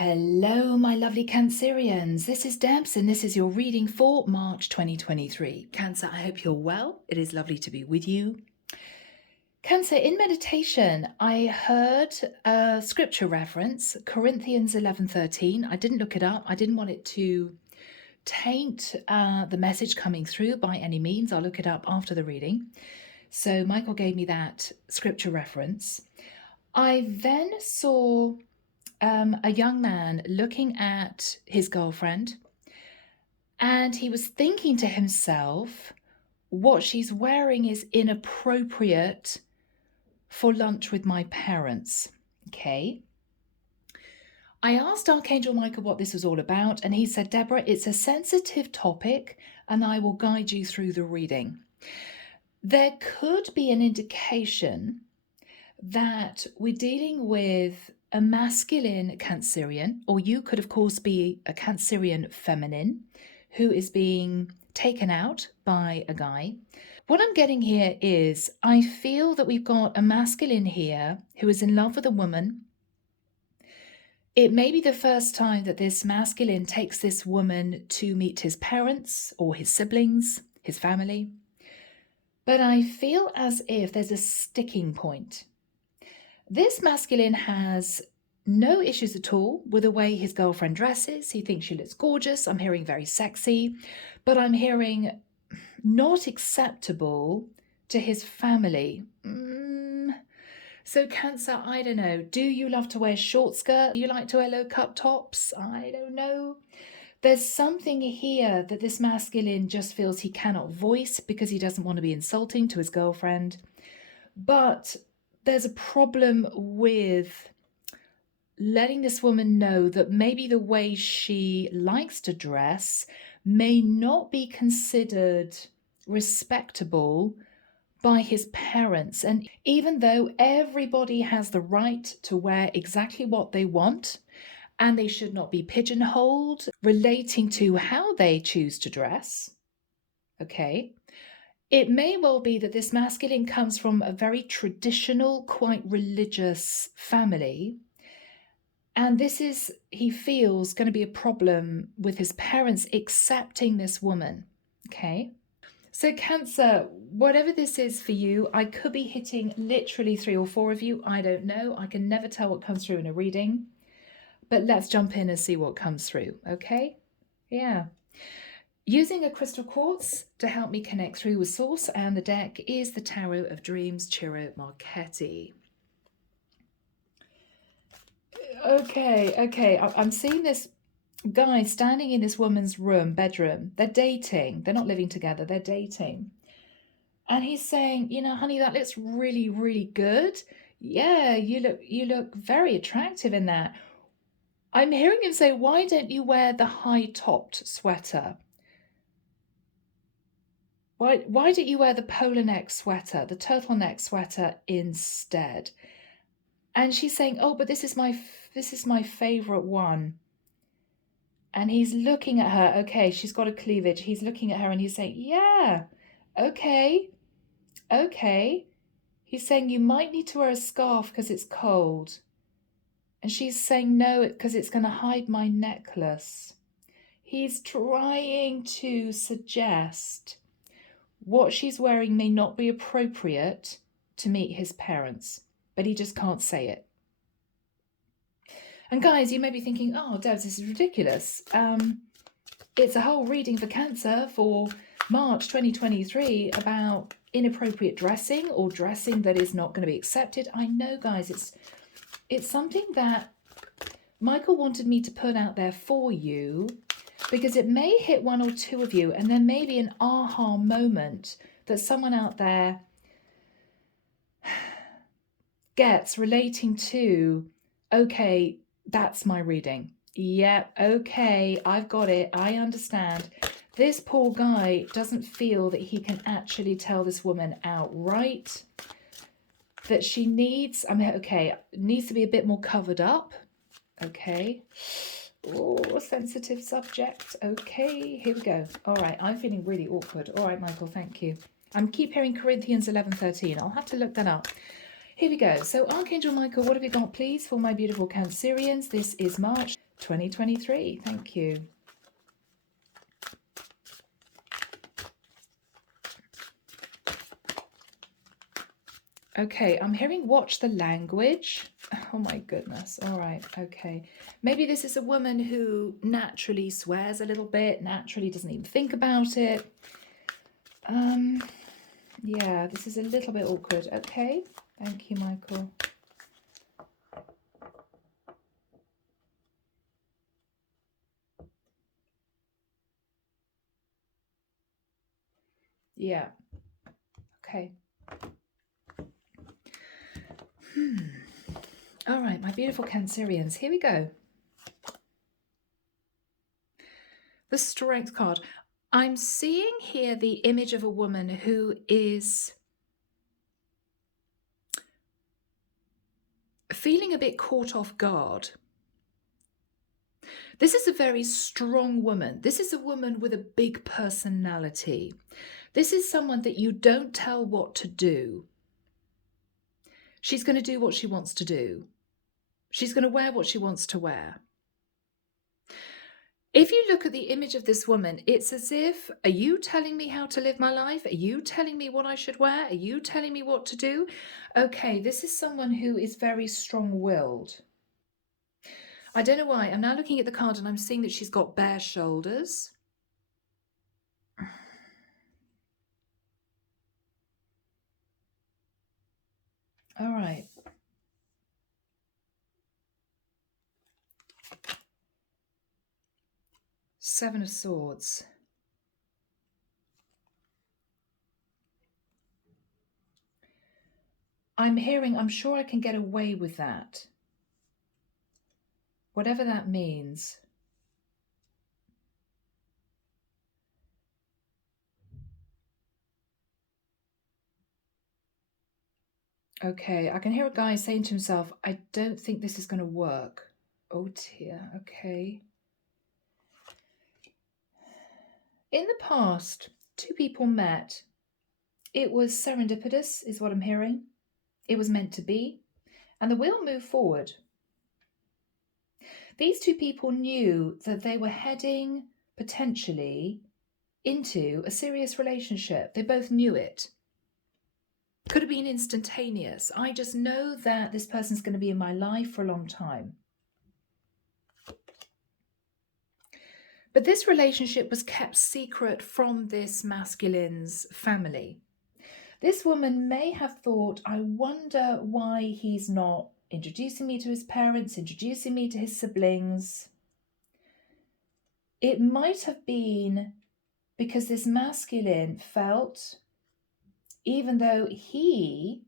Hello, my lovely Cancerians. This is Debs, and this is your reading for March 2023. Cancer, I hope you're well. It is lovely to be with you. Cancer, in meditation, I heard a scripture reference, Corinthians 11:13. I didn't look it up. I didn't want it to taint the message coming through by any means. I'll look it up after the reading. So Michael gave me that scripture reference. I then saw a young man looking at his girlfriend, and he was thinking to himself, what she's wearing is inappropriate for lunch with my parents. Okay. I asked Archangel Michael what this was all about, and he said, Deborah, it's a sensitive topic, and I will guide you through the reading. There could be an indication that we're dealing with a masculine Cancerian, or you could, of course, be a Cancerian feminine who is being taken out by a guy. What I'm getting here is I feel that we've got a masculine here who is in love with a woman. It may be the first time that this masculine takes this woman to meet his parents or his siblings, his family. But I feel as if there's a sticking point. This masculine has no issues at all with the way his girlfriend dresses. He thinks she looks gorgeous. I'm hearing very sexy, but I'm hearing not acceptable to his family. So Cancer, I don't know. Do you love to wear short skirt? Do you like to wear low cut tops? I don't know. There's something here that this masculine just feels he cannot voice because he doesn't want to be insulting to his girlfriend. But there's a problem with letting this woman know that maybe the way she likes to dress may not be considered respectable by his parents. And even though everybody has the right to wear exactly what they want, and they should not be pigeonholed relating to how they choose to dress, okay, it may well be that this masculine comes from a very traditional, quite religious family. And this is, he feels, going to be a problem with his parents accepting this woman. Okay. So Cancer, whatever this is for you, I could be hitting literally 3 or 4 of you. I don't know. I can never tell what comes through in a reading. But let's jump in and see what comes through. Okay. Yeah. Using a crystal quartz to help me connect through with source, and the deck is the Tarot of Dreams, Ciro Marchetti. Okay. I'm seeing this guy standing in this woman's bedroom. They're dating. They're not living together. They're dating. And he's saying, you know, honey, that looks really, really good. Yeah, you look very attractive in that. I'm hearing him say, why don't you wear the high-topped sweater? Why don't you wear the polar neck sweater, the turtleneck sweater instead? And she's saying, oh, but this is my favorite one. And he's looking at her. Okay, she's got a cleavage. He's looking at her and he's saying, yeah, okay. He's saying, you might need to wear a scarf because it's cold. And she's saying, no, because it's going to hide my necklace. He's trying to suggest what she's wearing may not be appropriate to meet his parents, but he just can't say it. And guys, you may be thinking, oh, Debs, this is ridiculous. It's a whole reading for Cancer for March 2023 about inappropriate dressing or dressing that is not going to be accepted. I know, guys, it's something that Michael wanted me to put out there for you because it may hit 1 or 2 of you, and there may be an aha moment that someone out there gets relating to, okay, that's my reading. Yep, okay, I've got it. I understand. This poor guy doesn't feel that he can actually tell this woman outright that she needs, needs to be a bit more covered up. Okay. Oh, sensitive subject. Okay, here we go. All right, I'm feeling really awkward. All right, Michael, thank you. I keep hearing Corinthians 11:13. I'll have to look that up. Here we go. So Archangel Michael, what have you got, please, for my beautiful Cancerians? This is March 2023. Thank you. Okay, I'm hearing watch the language. Oh my goodness. All right. Okay. Maybe this is a woman who naturally swears a little bit, naturally doesn't even think about it. Yeah, this is a little bit awkward. Okay. Thank you, Michael. Yeah. Okay. All right, my beautiful Cancerians. Here we go. The Strength card. I'm seeing here the image of a woman who is feeling a bit caught off guard. This is a very strong woman. This is a woman with a big personality. This is someone that you don't tell what to do. She's going to do what she wants to do. She's going to wear what she wants to wear. If you look at the image of this woman, it's as if, are you telling me how to live my life? Are you telling me what I should wear? Are you telling me what to do? Okay, this is someone who is very strong-willed. I don't know why. I'm now looking at the card and I'm seeing that she's got bare shoulders. All right. Seven of Swords. I'm hearing, I'm sure I can get away with that. Whatever that means. Okay, I can hear a guy saying to himself, I don't think this is going to work. Oh dear, okay. In the past, two people met. It was serendipitous, is what I'm hearing. It was meant to be, and the wheel moved forward. These two people knew that they were heading potentially into a serious relationship. They both knew it. Could have been instantaneous. I just know that this person's going to be in my life for a long time. But this relationship was kept secret from this masculine's family. This woman may have thought, I wonder why he's not introducing me to his parents, introducing me to his siblings. It might have been because this masculine felt, even though he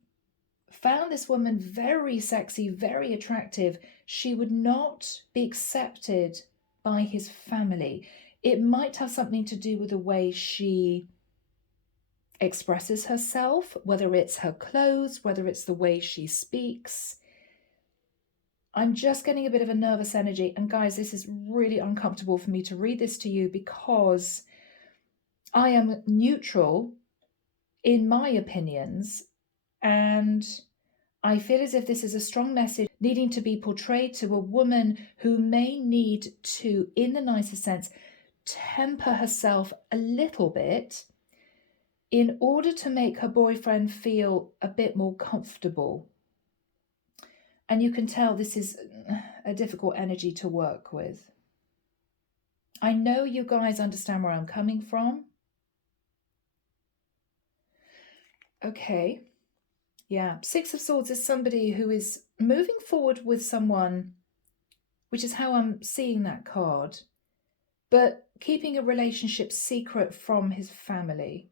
found this woman very sexy, very attractive, she would not be accepted by his family. It might have something to do with the way she expresses herself, whether it's her clothes, whether it's the way she speaks. I'm just getting a bit of a nervous energy. And guys, this is really uncomfortable for me to read this to you because I am neutral in my opinions, and I feel as if this is a strong message needing to be portrayed to a woman who may need to, in the nicest sense, temper herself a little bit in order to make her boyfriend feel a bit more comfortable. And you can tell this is a difficult energy to work with. I know you guys understand where I'm coming from. Okay. Yeah. Six of Swords is somebody who is moving forward with someone, which is how I'm seeing that card, but keeping a relationship secret from his family.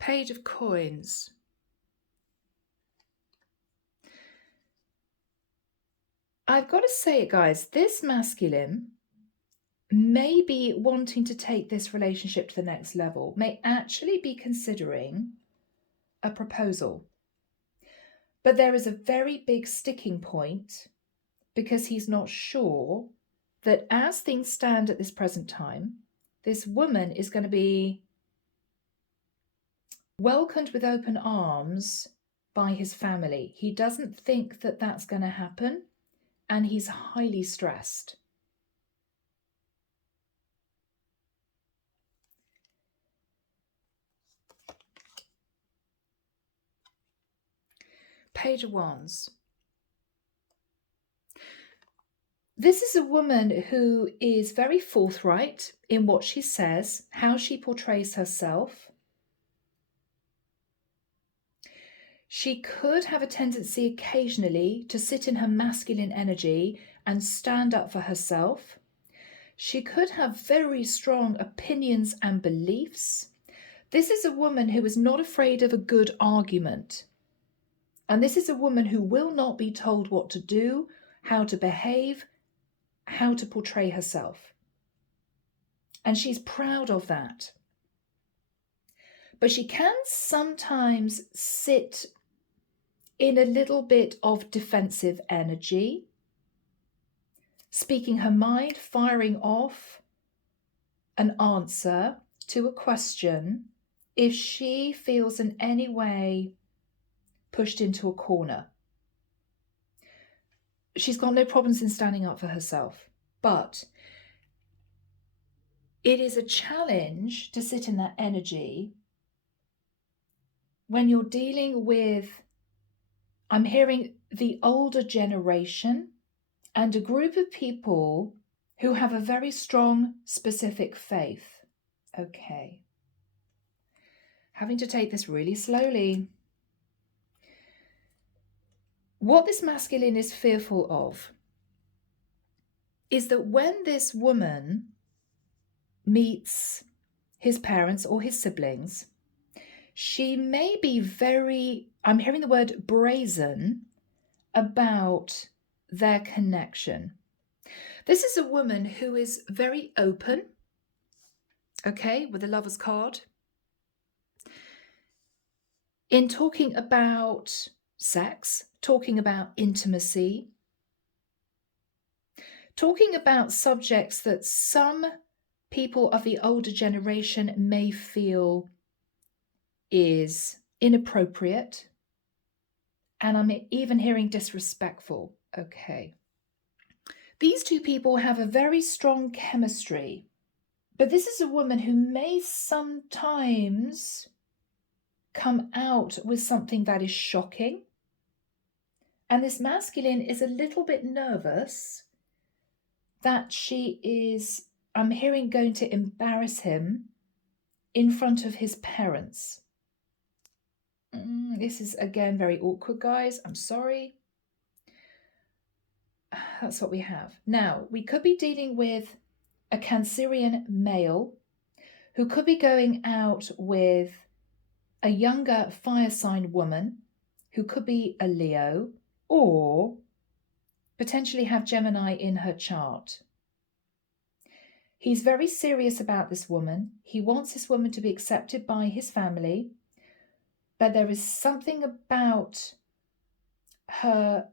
Page of Coins. I've got to say it, guys, this masculine may be wanting to take this relationship to the next level, may actually be considering a proposal. But there is a very big sticking point because he's not sure that as things stand at this present time, this woman is going to be welcomed with open arms by his family. He doesn't think that that's going to happen, and he's highly stressed. Page of Wands. This is a woman who is very forthright in what she says, how she portrays herself. She could have a tendency occasionally to sit in her masculine energy and stand up for herself. She could have very strong opinions and beliefs. This is a woman who is not afraid of a good argument. And this is a woman who will not be told what to do, how to behave, how to portray herself. And she's proud of that. But she can sometimes sit in a little bit of defensive energy, speaking her mind, firing off an answer to a question if she feels in any way pushed into a corner. She's got no problems in standing up for herself, but it is a challenge to sit in that energy when you're dealing with, I'm hearing, the older generation and a group of people who have a very strong specific faith. Okay. Having to take this really slowly. What this masculine is fearful of is that when this woman meets his parents or his siblings, she may be very, I'm hearing the word brazen, about their connection. This is a woman who is very open, okay, with the Lover's card, in talking about sex, talking about intimacy, talking about subjects that some people of the older generation may feel is inappropriate. And I'm even hearing disrespectful. Okay. These two people have a very strong chemistry, but this is a woman who may sometimes come out with something that is shocking. And this masculine is a little bit nervous that she is, I'm hearing, going to embarrass him in front of his parents. This is, again, very awkward, guys. I'm sorry. That's what we have. Now, we could be dealing with a Cancerian male who could be going out with a younger fire sign woman who could be a Leo or potentially have Gemini in her chart. He's very serious about this woman. He wants this woman to be accepted by his family, but there is something about her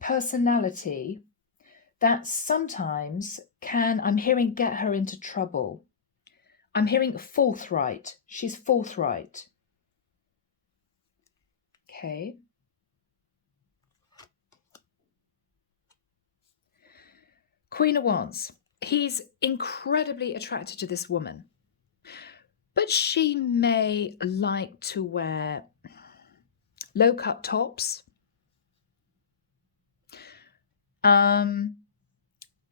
personality that sometimes can, I'm hearing, get her into trouble. I'm hearing forthright. She's forthright. Okay. Queen of Wands. He's incredibly attracted to this woman, but she may like to wear low-cut tops.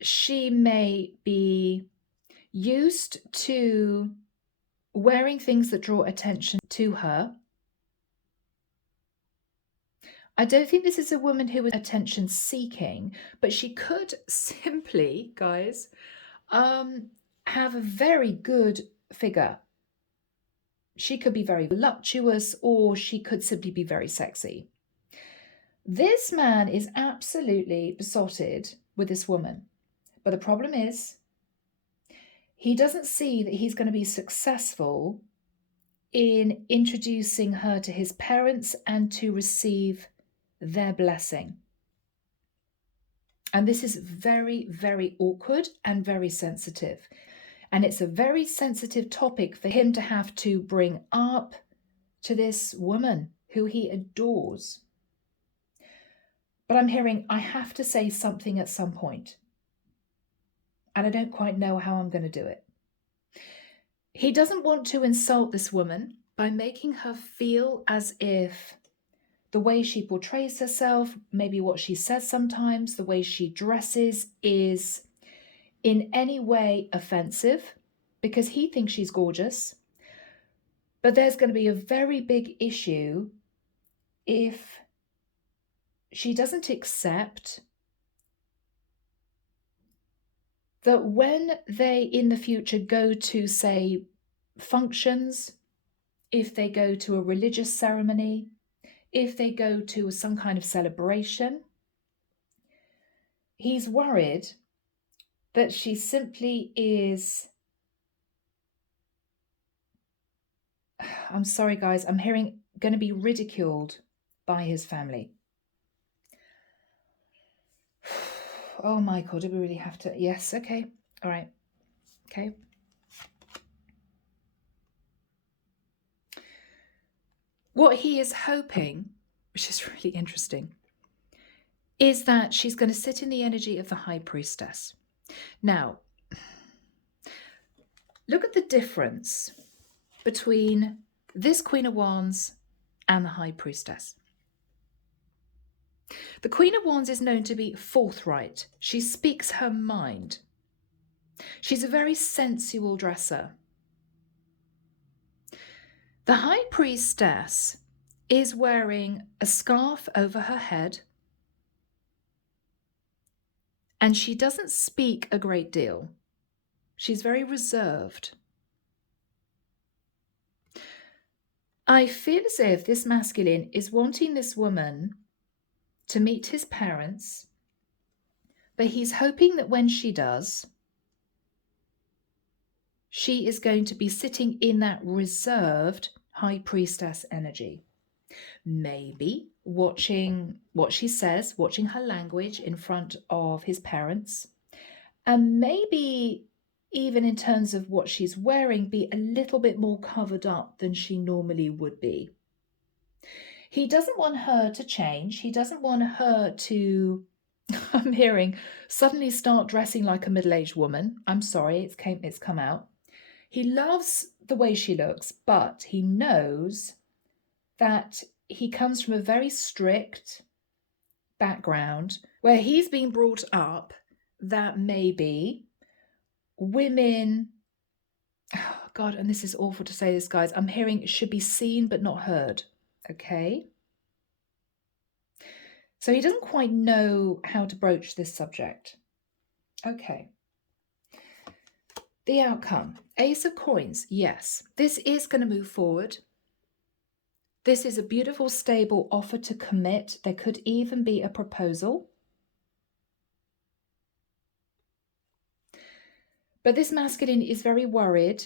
She may be used to wearing things that draw attention to her. I don't think this is a woman who is attention seeking, but she could simply, guys, have a very good figure. She could be very voluptuous, or she could simply be very sexy. This man is absolutely besotted with this woman. But the problem is, he doesn't see that he's going to be successful in introducing her to his parents and to receive their blessing. And this is very, very awkward and very sensitive. And it's a very sensitive topic for him to have to bring up to this woman who he adores. But I'm hearing, I have to say something at some point, and I don't quite know how I'm going to do it. He doesn't want to insult this woman by making her feel as if the way she portrays herself, maybe what she says sometimes, the way she dresses is in any way offensive, because he thinks she's gorgeous. But there's going to be a very big issue if she doesn't accept that when they in the future go to, say, functions, if they go to a religious ceremony, if they go to some kind of celebration, he's worried that she simply is, I'm sorry guys, I'm hearing going to be ridiculed by his family. Oh, Michael, do we really have to? Yes, okay, all right, okay. What he is hoping, which is really interesting, is that she's going to sit in the energy of the High Priestess. Now, look at the difference between this Queen of Wands and the High Priestess. The Queen of Wands is known to be forthright. She speaks her mind. She's a very sensual dresser. The High Priestess is wearing a scarf over her head, and she doesn't speak a great deal. She's very reserved. I feel as if this masculine is wanting this woman to meet his parents, but he's hoping that when she does, she is going to be sitting in that reserved High Priestess energy. Maybe watching what she says, watching her language in front of his parents, and maybe even in terms of what she's wearing, be a little bit more covered up than she normally would be. He doesn't want her to change. He doesn't want her to, I'm hearing, suddenly start dressing like a middle-aged woman. I'm sorry, it's come out. He loves the way she looks, but he knows that he comes from a very strict background where he's been brought up that maybe women, oh God, and this is awful to say this, guys, I'm hearing should be seen but not heard, okay? So he doesn't quite know how to broach this subject. Okay. The outcome, Ace of Coins, yes, this is going to move forward. This is a beautiful, stable offer to commit. There could even be a proposal. But this masculine is very worried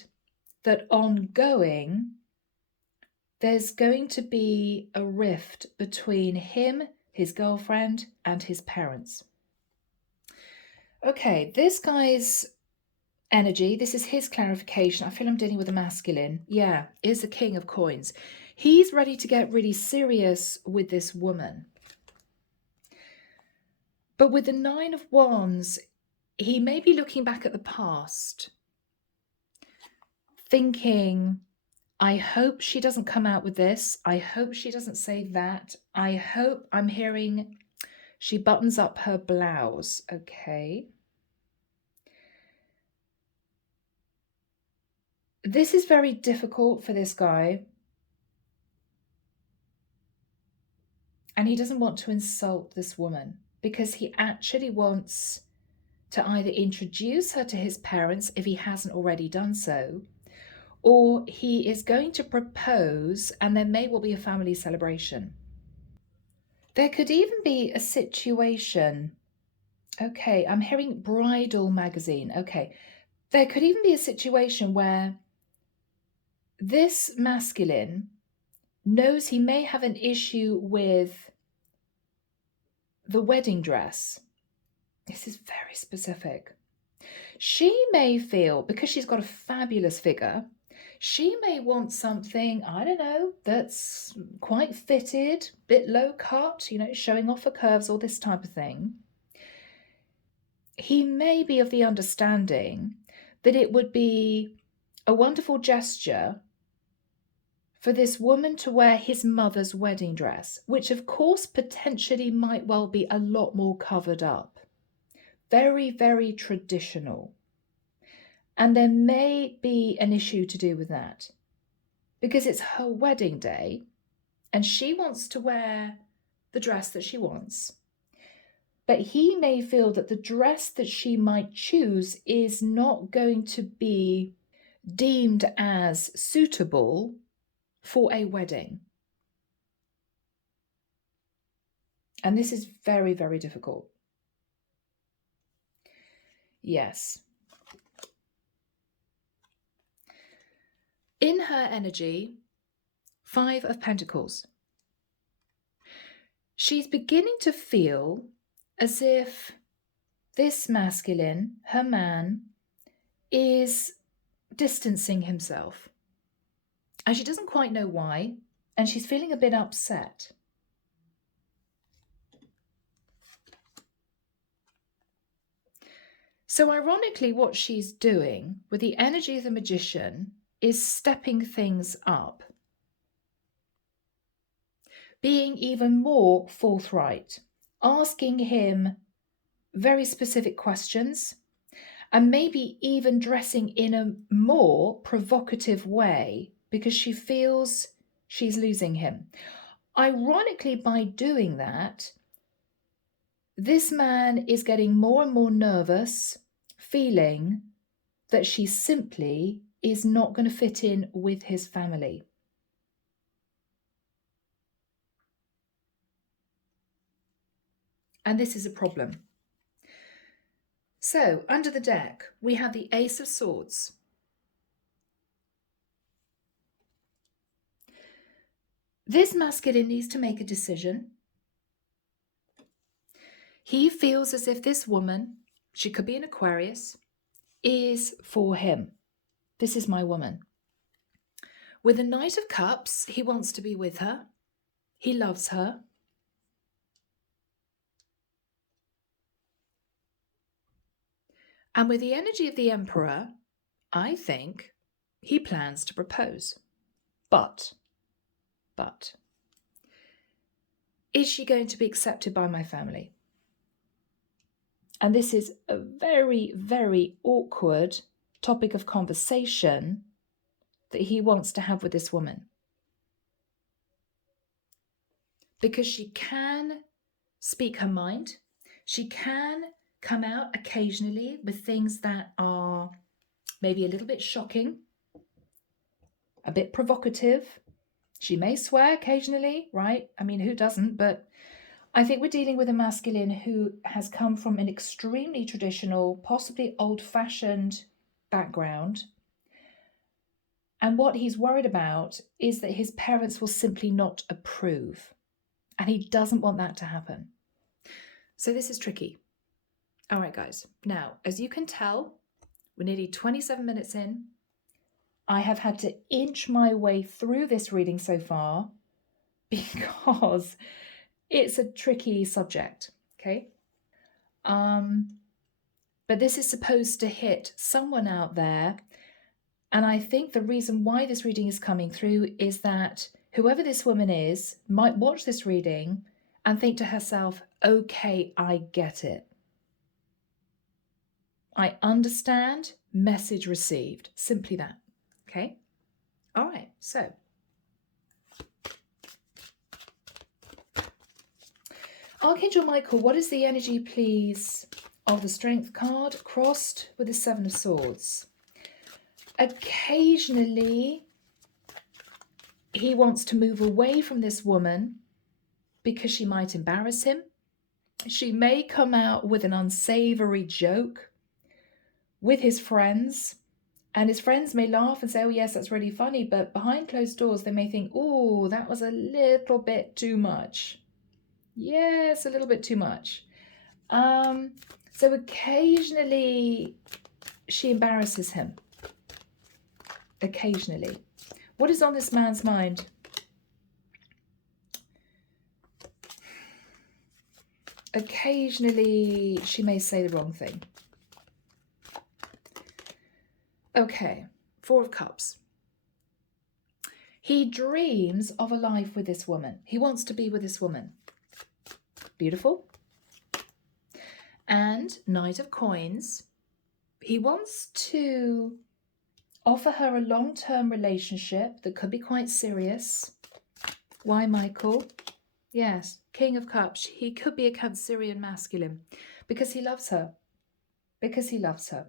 that ongoing, there's going to be a rift between him, his girlfriend, and his parents. Okay, this guy's energy, this is his clarification. I feel I'm dealing with a masculine. Yeah, is the King of Coins. He's ready to get really serious with this woman. But with the Nine of Wands, he may be looking back at the past, thinking, I hope she doesn't come out with this. I hope she doesn't say that. I hope, I'm hearing she buttons up her blouse. Okay. This is very difficult for this guy. And he doesn't want to insult this woman because he actually wants to either introduce her to his parents if he hasn't already done so, or he is going to propose and there may well be a family celebration. There could even be a situation, okay, I'm hearing bridal magazine, okay. There could even be a situation where this masculine knows he may have an issue with the wedding dress. This is very specific. She may feel, because she's got a fabulous figure, She may want something, I don't know, that's quite fitted, bit low cut, showing off her curves, all this type of thing. He may be of the understanding that it would be a wonderful gesture for this woman to wear his mother's wedding dress, which of course potentially might well be a lot more covered up. Very, very traditional. And there may be an issue to do with that because it's her wedding day and she wants to wear the dress that she wants. But he may feel that the dress that she might choose is not going to be deemed as suitable for a wedding. And this is very, very difficult. Yes. In her energy, 5 of Pentacles. She's beginning to feel as if this masculine, her man, is distancing himself. And she doesn't quite know why, and she's feeling a bit upset. So ironically, what she's doing with the energy of the Magician is stepping things up, being even more forthright, asking him very specific questions, and maybe even dressing in a more provocative way because she feels she's losing him. Ironically, by doing that, this man is getting more and more nervous, feeling that she simply is not going to fit in with his family. And this is a problem. So, under the deck, we have the Ace of Swords. This masculine needs to make a decision. He feels as if this woman, she could be an Aquarius, is for him. This is my woman. With the Knight of Cups, he wants to be with her. He loves her. And with the energy of the Emperor, I think he plans to propose. But, is she going to be accepted by my family? And this is a very, very awkward topic of conversation that he wants to have with this woman. Because she can speak her mind. She can come out occasionally with things that are maybe a little bit shocking, a bit provocative. She may swear occasionally, right? I mean, who doesn't? But I think we're dealing with a masculine who has come from an extremely traditional, possibly old-fashioned background. And what he's worried about is that his parents will simply not approve. And he doesn't want that to happen. So this is tricky. All right, guys. Now, as you can tell, we're nearly 27 minutes in. I have had to inch my way through this reading so far because it's a tricky subject, okay? But this is supposed to hit someone out there. And I think the reason why this reading is coming through is that whoever this woman is might watch this reading and think to herself, okay, I get it. I understand, message received. Simply that. Okay? All right, so. Archangel Michael, what is the energy, please, of the Strength card crossed with the Seven of Swords? Occasionally, he wants to move away from this woman because she might embarrass him. She may come out with an unsavory joke with his friends, and his friends may laugh and say, oh yes, that's really funny, but behind closed doors, they may think, oh, that was a little bit too much. Yes, a little bit too much. So occasionally she embarrasses him. Occasionally. What is on this man's mind? Occasionally, she may say the wrong thing. Okay, Four of Cups. He dreams of a life with this woman. He wants to be with this woman. Beautiful. And Knight of Coins. He wants to offer her a long-term relationship that could be quite serious. Why, Michael? Yes, King of Cups. He could be a Cancerian masculine because he loves her. Because he loves her.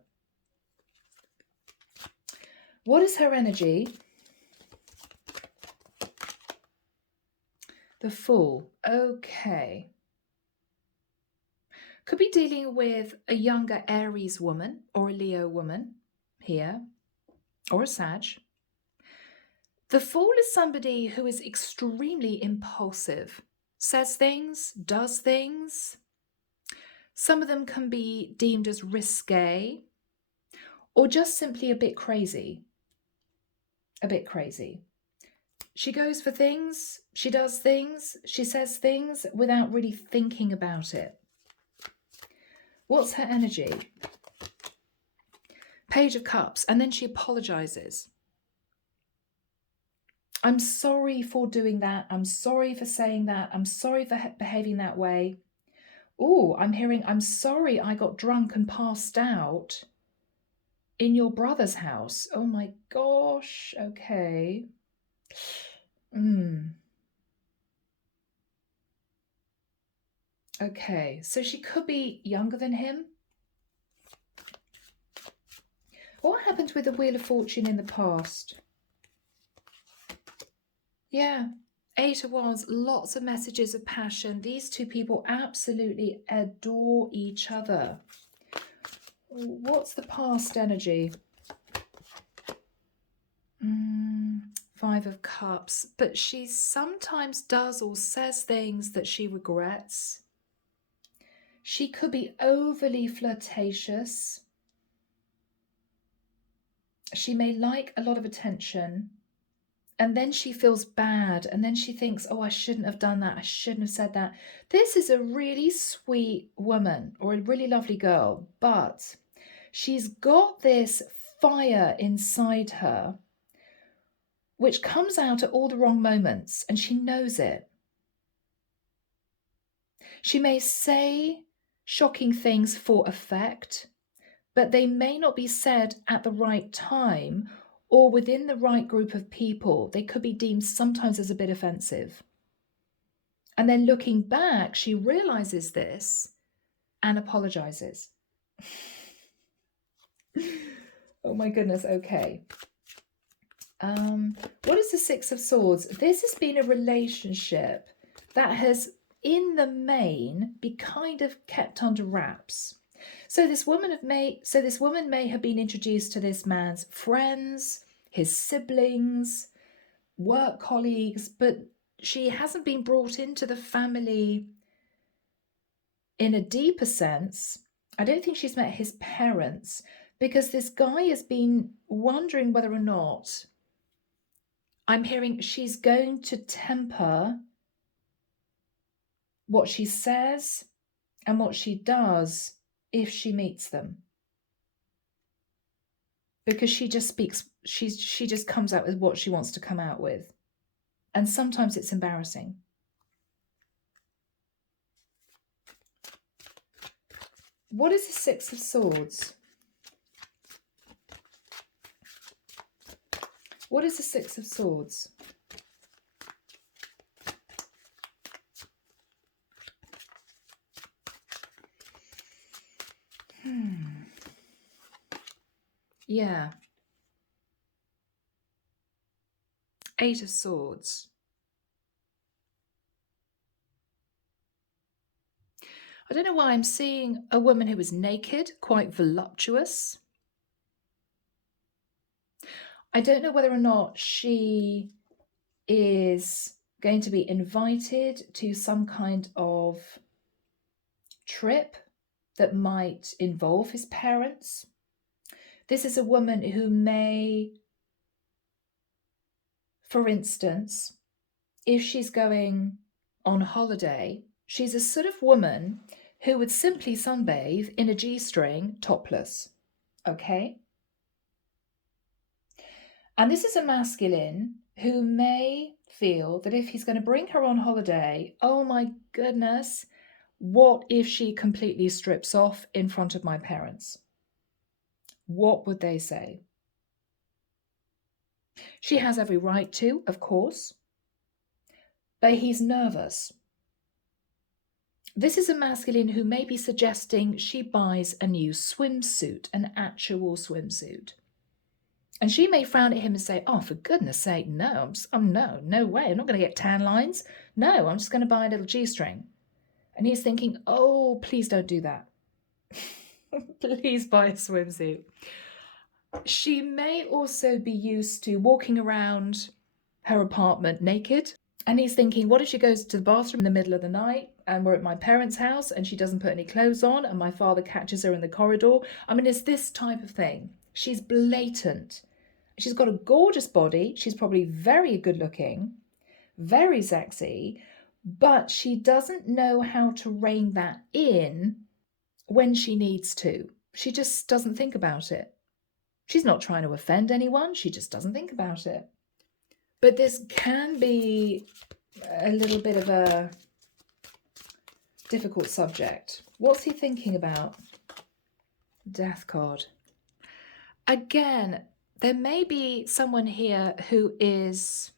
What is her energy? The Fool. Okay. Could be dealing with a younger Aries woman or a Leo woman here, or a Sag. The Fool is somebody who is extremely impulsive, says things, does things. Some of them can be deemed as risque or just simply a bit crazy. A bit crazy. She goes for things, she does things, she says things without really thinking about it. What's her energy? Page of Cups, and then she apologizes. I'm sorry for doing that. I'm sorry for saying that. I'm sorry for behaving that way. Oh, I'm hearing, I'm sorry I got drunk and passed out in your brother's house. Oh my gosh. Okay. Okay, so she could be younger than him. What happened with the Wheel of Fortune in the past? Yeah, Eight of Wands, lots of messages of passion. These two people absolutely adore each other. What's the past energy? Five of Cups, but she sometimes does or says things that she regrets. She could be overly flirtatious. She may like a lot of attention, and then she feels bad, and then she thinks, oh, I shouldn't have done that. I shouldn't have said that. This is a really sweet woman or a really lovely girl, but she's got this fire inside her which comes out at all the wrong moments, and she knows it. She may say shocking things for effect, but they may not be said at the right time or within the right group of people. They could be deemed sometimes as a bit offensive. And then looking back, she realizes this and apologizes. Oh my goodness, okay. What is the Six of Swords? This has been a relationship that has, in the main, be kind of kept under wraps. So this woman may have been introduced to this man's friends, his siblings, work colleagues, but she hasn't been brought into the family in a deeper sense. I don't think she's met his parents, because this guy has been wondering whether or not, I'm hearing she's going to temper what she says and what she does if she meets them. Because she just speaks, she just comes out with what she wants to come out with. And sometimes it's embarrassing. What is the Six of Swords? What is the Six of Swords? Yeah. Eight of Swords. I don't know why I'm seeing a woman who is naked, quite voluptuous. I don't know whether or not she is going to be invited to some kind of trip that might involve his parents. This is a woman who may for instance, if she's going on holiday, she's a sort of woman who would simply sunbathe in a G-string topless, okay? And this is a masculine who may feel that if he's going to bring her on holiday, oh my goodness, what if she completely strips off in front of my parents? What would they say? She has every right to, of course, but he's nervous. This is a masculine who may be suggesting she buys a new swimsuit, an actual swimsuit. And she may frown at him and say, oh, for goodness sake, no, no way. I'm not going to get tan lines. No, I'm just going to buy a little G-string. And he's thinking, oh, please don't do that. Please buy a swimsuit. She may also be used to walking around her apartment naked. And he's thinking, what if she goes to the bathroom in the middle of the night and we're at my parents' house and she doesn't put any clothes on and my father catches her in the corridor? I mean, it's this type of thing. She's blatant. She's got a gorgeous body. She's probably very good looking, very sexy, but she doesn't know how to rein that in when she needs to. She just doesn't think about it. She's not trying to offend anyone. She just doesn't think about it. But this can be a little bit of a difficult subject. What's he thinking about? Death card. Again, there may be someone here who is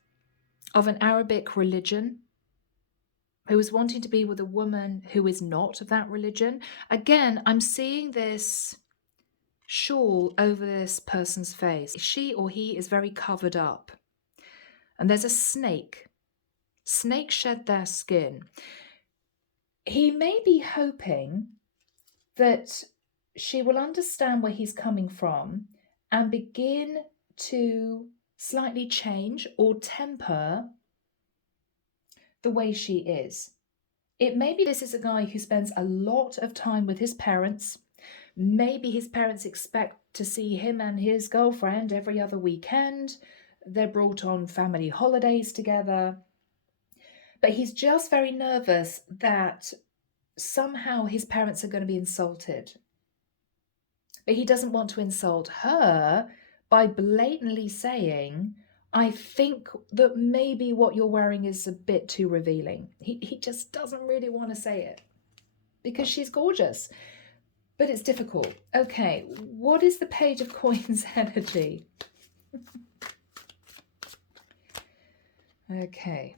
of an Arabic religion, who is wanting to be with a woman who is not of that religion. Again, I'm seeing this shawl over this person's face. She or he is very covered up. And there's a snake. Snakes shed their skin. He may be hoping that she will understand where he's coming from and begin to slightly change or temper the way she is. It may be this is a guy who spends a lot of time with his parents. Maybe his parents expect to see him and his girlfriend every other weekend. They're brought on family holidays together. But he's just very nervous that somehow his parents are going to be insulted. But he doesn't want to insult her by blatantly saying, I think that maybe what you're wearing is a bit too revealing. He just doesn't really want to say it because she's gorgeous. But it's difficult. Okay, what is the Page of Coins energy? Okay.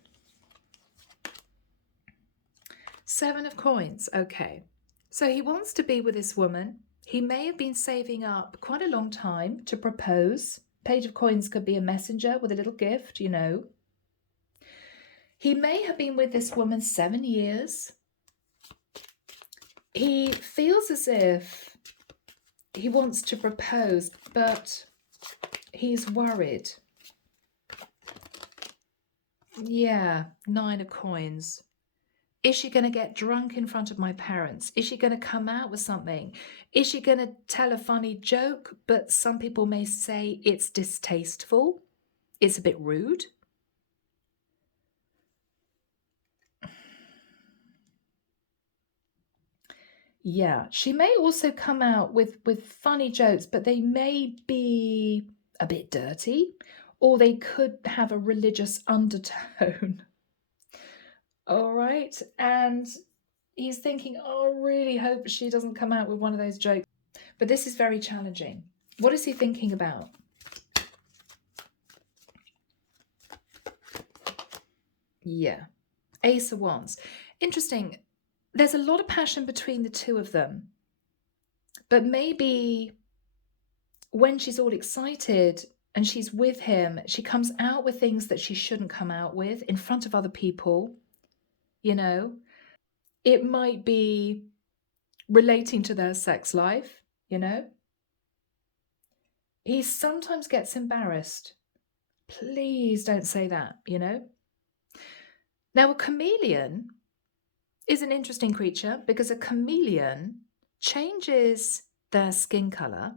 7 of Coins. Okay. So he wants to be with this woman. He may have been saving up quite a long time to propose. Page of Coins could be a messenger with a little gift, you know. He may have been with this woman 7 years. He feels as if he wants to propose, but he's worried. Yeah, 9 of Coins. Is she going to get drunk in front of my parents? Is she going to come out with something? Is she going to tell a funny joke? But some people may say it's distasteful. It's a bit rude. Yeah, she may also come out with funny jokes, but they may be a bit dirty, or they could have a religious undertone. All right. And he's thinking, oh, I really hope she doesn't come out with one of those jokes. But this is very challenging. What is he thinking about? Yeah. Ace of Wands. Interesting. There's a lot of passion between the two of them. But maybe when she's all excited and she's with him, she comes out with things that she shouldn't come out with in front of other people. You know, it might be relating to their sex life, you know. He sometimes gets embarrassed. Please don't say that, you know. Now, a chameleon is an interesting creature because a chameleon changes their skin color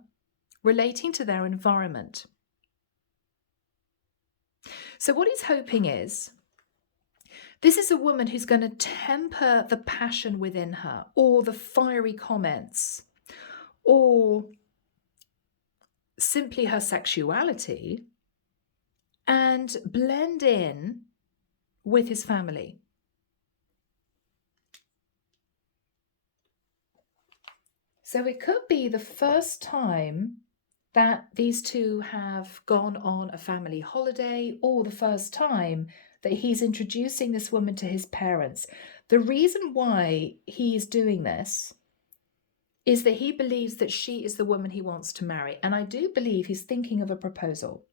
relating to their environment. So what he's hoping is, this is a woman who's going to temper the passion within her, or the fiery comments, or simply her sexuality, and blend in with his family. So it could be the first time that these two have gone on a family holiday, or the first time that he's introducing this woman to his parents. The reason why he's doing this is that he believes that she is the woman he wants to marry. And I do believe he's thinking of a proposal.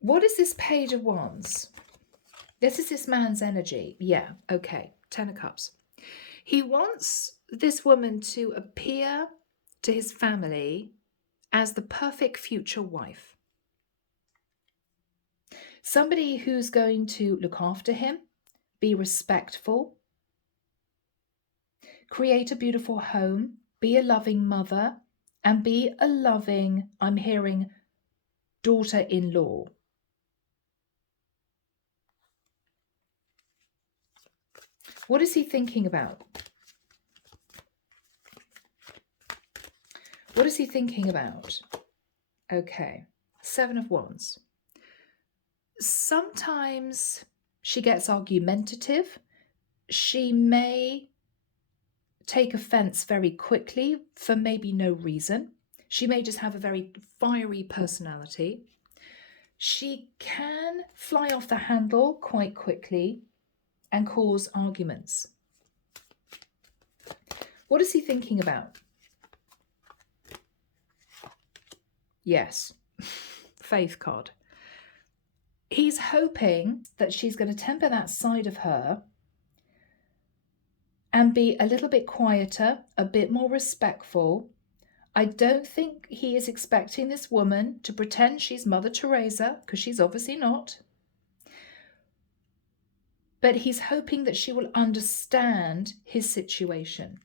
What is this Page of Wands? This is this man's energy. Yeah, okay. 10 of Cups. He wants this woman to appear to his family as the perfect future wife. Somebody who's going to look after him, be respectful, create a beautiful home, be a loving mother, and be a loving, I'm hearing, daughter-in-law. What is he thinking about? What is he thinking about? Okay, 7 of Wands. Sometimes she gets argumentative. She may take offense very quickly for maybe no reason. She may just have a very fiery personality. She can fly off the handle quite quickly and cause arguments. What is he thinking about? Yes, Faith card. He's hoping that she's going to temper that side of her and be a little bit quieter, a bit more respectful. I don't think he is expecting this woman to pretend she's Mother Teresa, because she's obviously not. But he's hoping that she will understand his situation.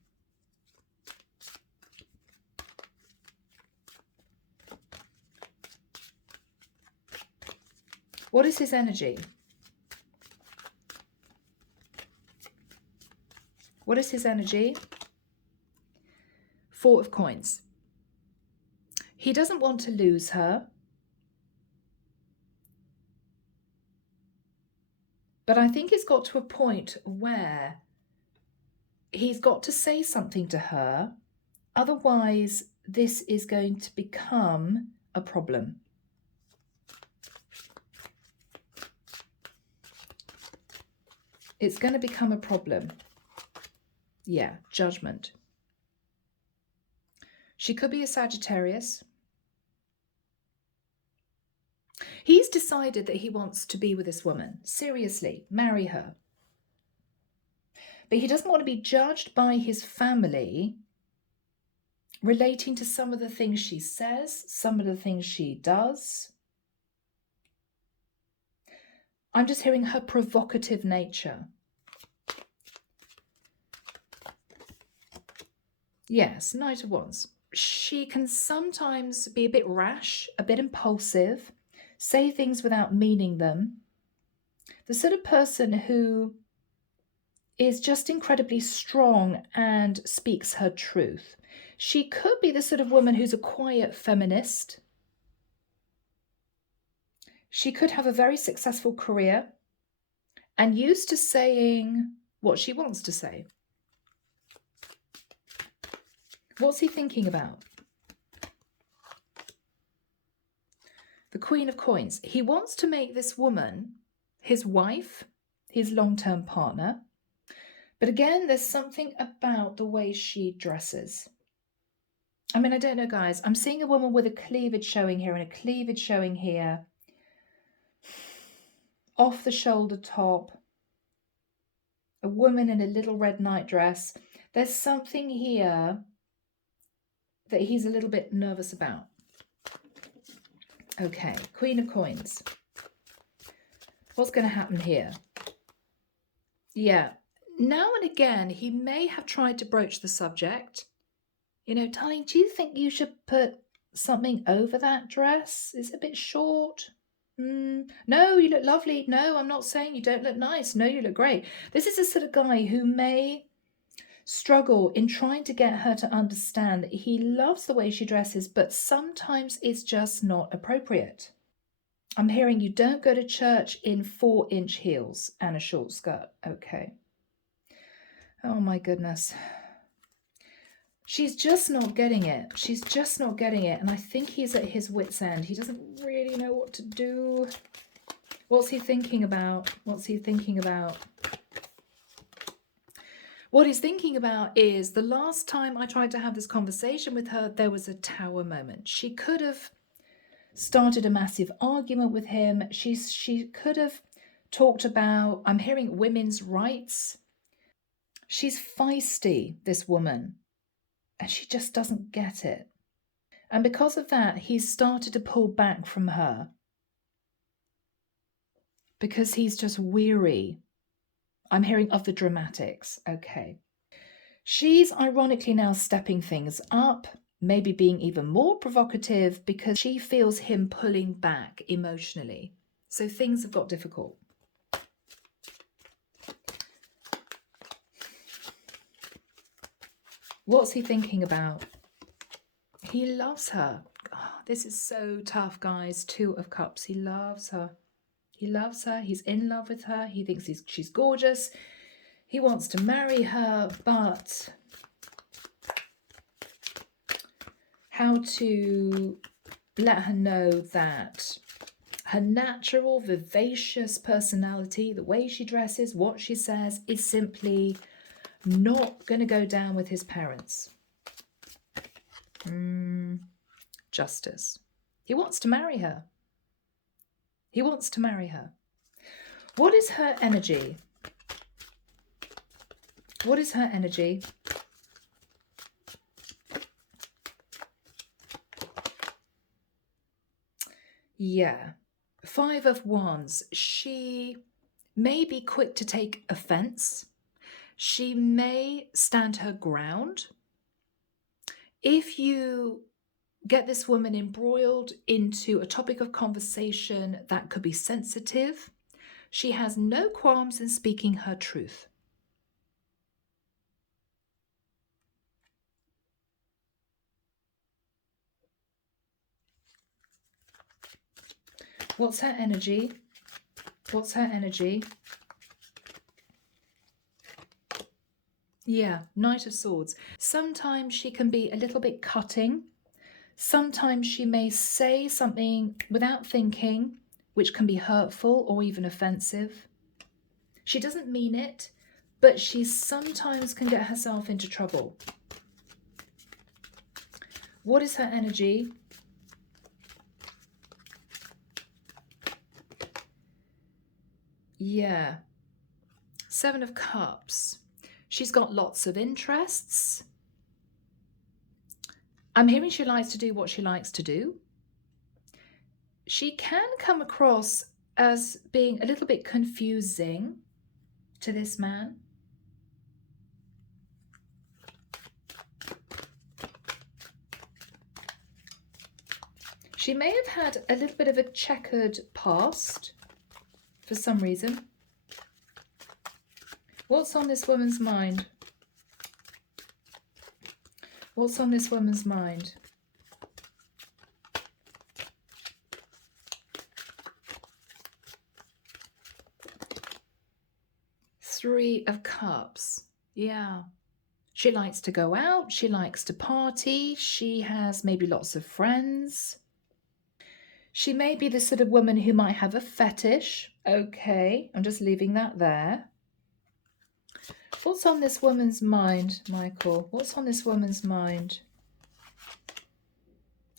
What is his energy? What is his energy? 4 of Coins. He doesn't want to lose her. But I think it's got to a point where he's got to say something to her. Otherwise, this is going to become a problem. It's going to become a problem. Yeah, Judgment. She could be a Sagittarius. He's decided that he wants to be with this woman. Seriously, marry her. But he doesn't want to be judged by his family relating to some of the things she says, some of the things she does. I'm just hearing her provocative nature. Yes, Knight of Wands. She can sometimes be a bit rash, a bit impulsive, say things without meaning them. The sort of person who is just incredibly strong and speaks her truth. She could be the sort of woman who's a quiet feminist. She could have a very successful career and used to saying what she wants to say. What's he thinking about? The Queen of Coins. He wants to make this woman his wife, his long-term partner. But again, there's something about the way she dresses. I mean, I don't know, guys. I'm seeing a woman with a cleavage showing here and a cleavage showing here. Off the shoulder top. A woman in a little red nightdress. There's something here that he's a little bit nervous about. Okay, Queen of Coins. What's going to happen here? Yeah, now and again, he may have tried to broach the subject. Darling, do you think you should put something over that dress? Is it a bit short? No, you look lovely. No, I'm not saying you don't look nice. No, you look great. This is a sort of guy who may struggle in trying to get her to understand that he loves the way she dresses, but sometimes it's just not appropriate. I'm hearing you don't go to church in 4-inch heels and a short skirt. Okay. Oh my goodness. She's just not getting it. She's just not getting it. And I think he's at his wit's end. He doesn't really know what to do. What's he thinking about? What's he thinking about? What he's thinking about is the last time I tried to have this conversation with her, there was a tower moment. She could have started a massive argument with him. She could have talked about, I'm hearing women's rights. She's feisty, this woman, and she just doesn't get it. And because of that, he's started to pull back from her because he's just weary. I'm hearing of the dramatics. Okay. She's ironically now stepping things up, maybe being even more provocative because she feels him pulling back emotionally. So things have got difficult. What's he thinking about? He loves her. Oh, this is so tough, guys. 2 of Cups. He loves her. He loves her. He's in love with her. He thinks she's gorgeous. He wants to marry her, but how to let her know that her natural, vivacious personality, the way she dresses, what she says, is simply not going to go down with his parents. Justice. He wants to marry her. He wants to marry her. What is her energy? What is her energy? Yeah. 5 of Wands. She may be quick to take offense. She may stand her ground. If you get this woman embroiled into a topic of conversation that could be sensitive, she has no qualms in speaking her truth. What's her energy? What's her energy? Yeah, Knight of Swords. Sometimes she can be a little bit cutting. Sometimes she may say something without thinking, which can be hurtful or even offensive. She doesn't mean it, but she sometimes can get herself into trouble. What is her energy? Yeah. 7 of Cups. She's got lots of interests. I'm hearing she likes to do what she likes to do. She can come across as being a little bit confusing to this man. She may have had a little bit of a checkered past for some reason. What's on this woman's mind? What's on this woman's mind? Three of Cups. Yeah. She likes to go out. She likes to party. She has maybe lots of friends. She may be the sort of woman who might have a fetish. Okay, I'm just leaving that there. What's on this woman's mind, Michael? What's on this woman's mind?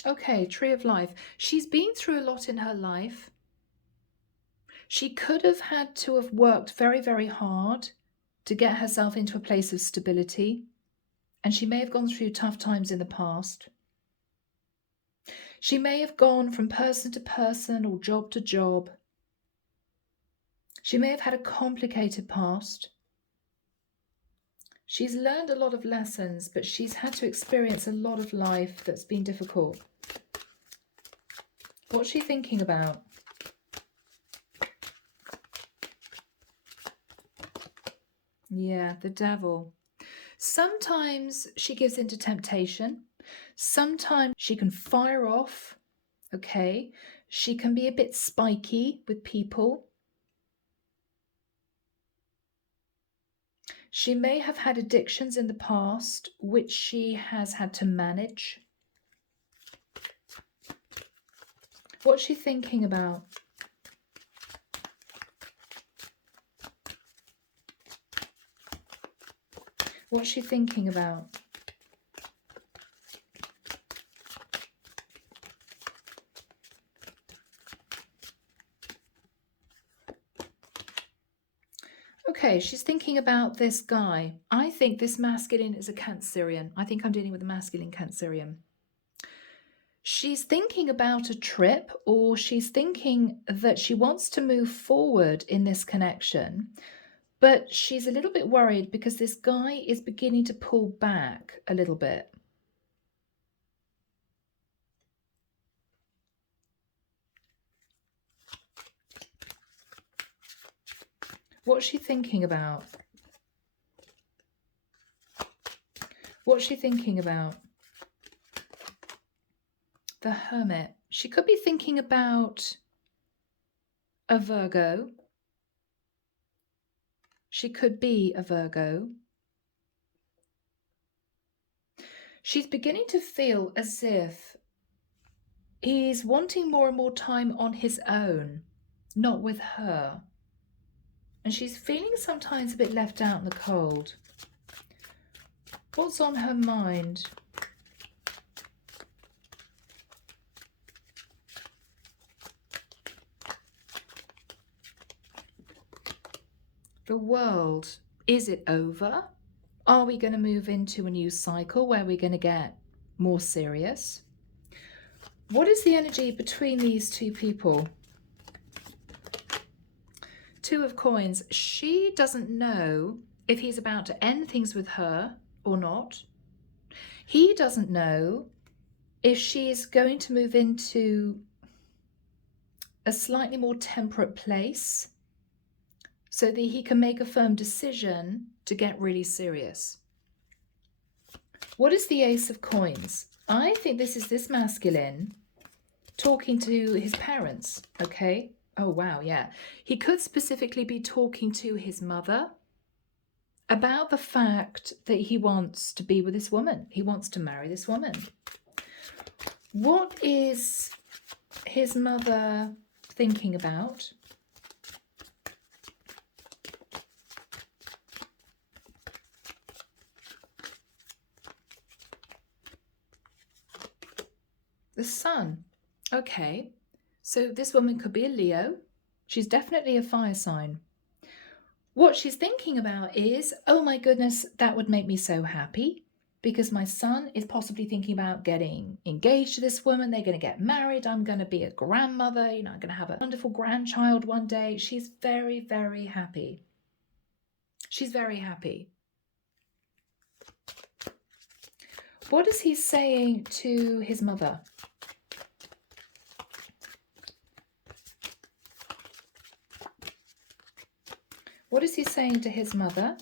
Okay, Tree of Life. She's been through a lot in her life. She could have had to have worked very, very hard to get herself into a place of stability. And she may have gone through tough times in the past. She may have gone from person to person or job to job. She may have had a complicated past. She's learned a lot of lessons, but she's had to experience a lot of life that's been difficult. What's she thinking about? Yeah, the devil. Sometimes she gives into temptation. Sometimes she can fire off, okay? She can be a bit spiky with people. She may have had addictions in the past, which she has had to manage. What's she thinking about? What's she thinking about? Okay, she's thinking about this guy. I think this masculine is a Cancerian. I think I'm dealing with a masculine Cancerian. She's thinking about a trip, or she's thinking that she wants to move forward in this connection, but she's a little bit worried because this guy is beginning to pull back a little bit. What's she thinking about? What's she thinking about? The Hermit. She could be thinking about a Virgo. She could be a Virgo. She's beginning to feel as if he's wanting more and more time on his own, not with her. And she's feeling sometimes a bit left out in the cold. What's on her mind? The World. Is it over? Are we going to move into a new cycle where we're going to get more serious? What is the energy between these two people? Two of Coins. She doesn't know if he's about to end things with her or not. He doesn't know if she's going to move into a slightly more temperate place so that he can make a firm decision to get really serious. What is the Ace of Coins? I think this is this masculine talking to his parents, okay? Oh, wow, yeah. He could specifically be talking to his mother about the fact that he wants to be with this woman. He wants to marry this woman. What is his mother thinking about? The Sun. Okay, so this woman could be a Leo. She's definitely a fire sign. What she's thinking about is, oh my goodness, that would make me so happy because my son is possibly thinking about getting engaged to this woman. They're going to get married. I'm going to be a grandmother. I'm going to have a wonderful grandchild one day. She's very, very happy. She's very happy. What is he saying to his mother? What is he saying to his mother?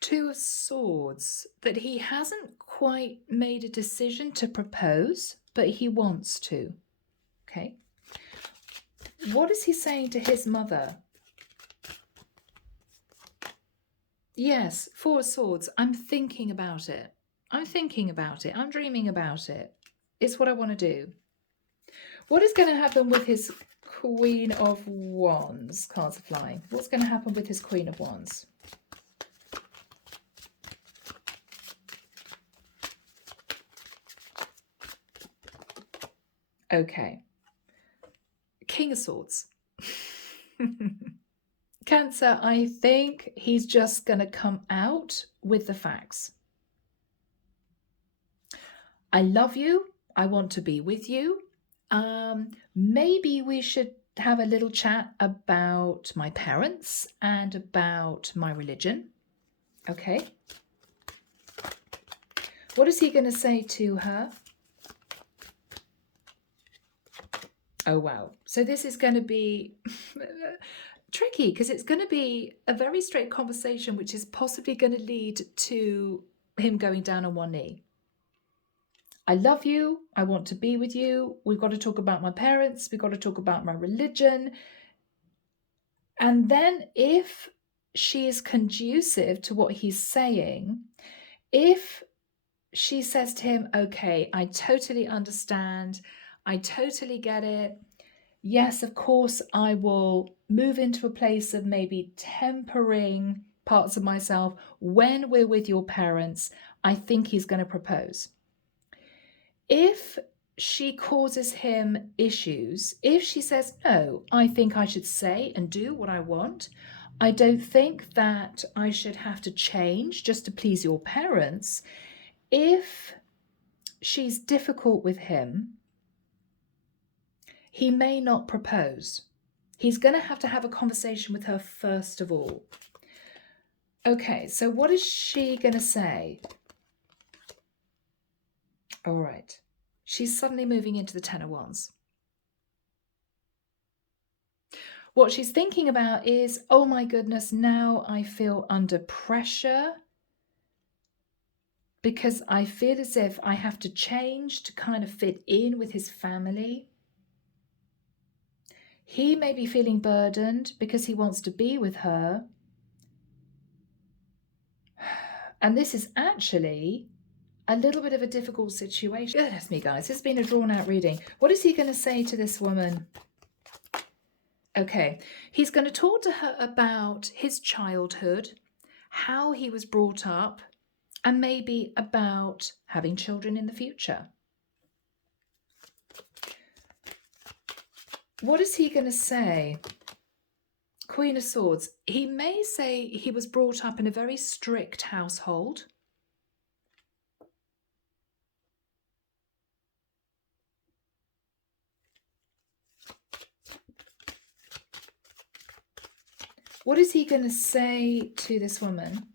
Two of Swords, that he hasn't quite made a decision to propose, but he wants to. Okay. What is he saying to his mother? Yes, Four of Swords. I'm thinking about it. I'm thinking about it. I'm dreaming about it. It's what I want to do. What is going to happen with his Queen of Wands? Cards are flying. What's going to happen with his Queen of Wands? Okay. King of Swords. Cancer, I think he's just going to come out with the facts. I love you. I want to be with you. Maybe we should have a little chat about my parents and about my religion. Okay. What is he going to say to her? Oh, wow. So this is going to be tricky because it's going to be a very straight conversation, which is possibly going to lead to him going down on one knee. I love you. I want to be with you. We've got to talk about my parents. We've got to talk about my religion. And then if she is conducive to what he's saying, if she says to him, okay, I totally understand. I totally get it. Yes, of course, I will move into a place of maybe tempering parts of myself when we're with your parents. I think he's going to propose. If she causes him issues, if she says, no, I think I should say and do what I want, I don't think that I should have to change just to please your parents. If she's difficult with him, he may not propose. He's going to have a conversation with her first of all. Okay, so what is she going to say? All right. She's suddenly moving into the Ten of Wands. What she's thinking about is, oh my goodness, now I feel under pressure because I feel as if I have to change to kind of fit in with his family. He may be feeling burdened because he wants to be with her. And this is actually a little bit of a difficult situation. Goodness me, guys, this has been a drawn-out reading. What is he going to say to this woman? Okay, he's going to talk to her about his childhood, how he was brought up, and maybe about having children in the future. What is he going to say? Queen of Swords. He may say he was brought up in a very strict household. What is he going to say to this woman?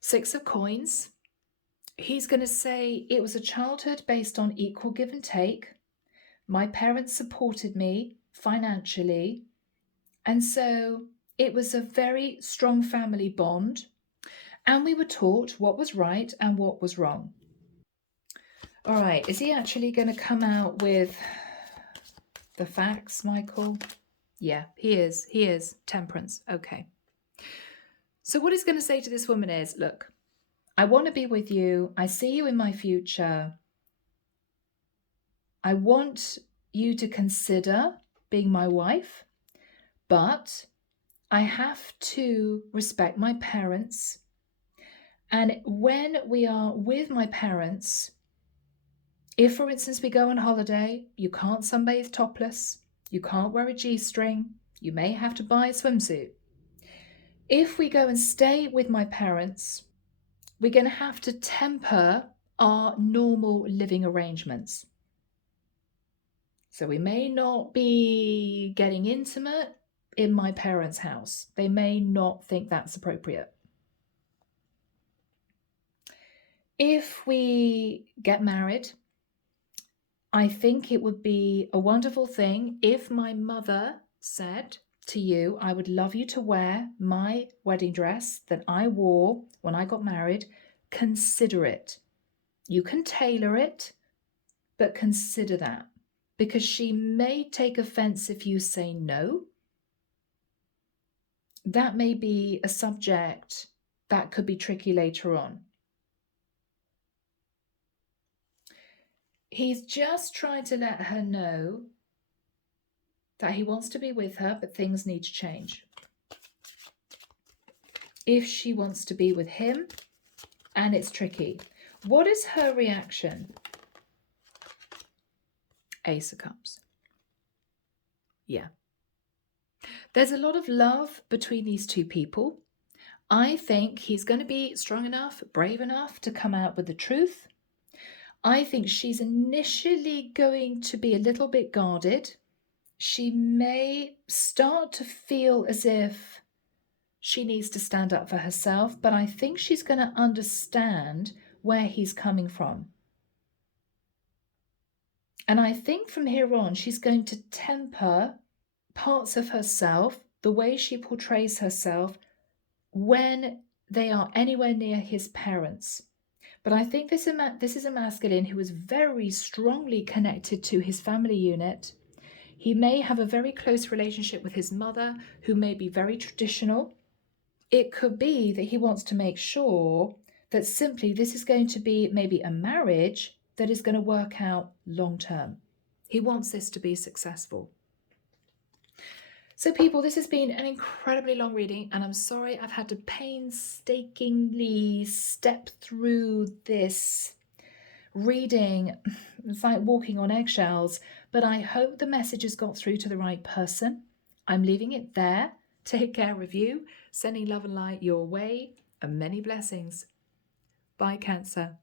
Six of Coins. He's going to say it was a childhood based on equal give and take. My parents supported me financially. And so it was a very strong family bond. And we were taught what was right and what was wrong. All right, is he actually going to come out with the facts, Michael? Yeah, he is. He is. Temperance. Okay. So what he's going to say to this woman is, look, I want to be with you. I see you in my future. I want you to consider being my wife, but I have to respect my parents. And when we are with my parents, if, for instance, we go on holiday, you can't sunbathe topless, you can't wear a G-string, you may have to buy a swimsuit. If we go and stay with my parents, we're going to have to temper our normal living arrangements. So we may not be getting intimate in my parents' house. They may not think that's appropriate. If we get married, I think it would be a wonderful thing if my mother said to you, I would love you to wear my wedding dress that I wore when I got married. Consider it. You can tailor it, but consider that, because she may take offense if you say no. That may be a subject that could be tricky later on. He's just trying to let her know that he wants to be with her, but things need to change. If she wants to be with him, and it's tricky. What is her reaction? Ace of Cups. Yeah. There's a lot of love between these two people. I think he's going to be strong enough, brave enough to come out with the truth. I think she's initially going to be a little bit guarded. She may start to feel as if she needs to stand up for herself, but I think she's going to understand where he's coming from. And I think from here on, she's going to temper parts of herself, the way she portrays herself, when they are anywhere near his parents. But I think this is a masculine who is very strongly connected to his family unit. He may have a very close relationship with his mother, who may be very traditional. It could be that he wants to make sure that simply this is going to be maybe a marriage that is going to work out long term. He wants this to be successful. So people, this has been an incredibly long reading, and I'm sorry I've had to painstakingly step through this reading. It's like walking on eggshells, but I hope the message has got through to the right person. I'm leaving it there. Take care of you, sending love and light your way, and many blessings. Bye, Cancer.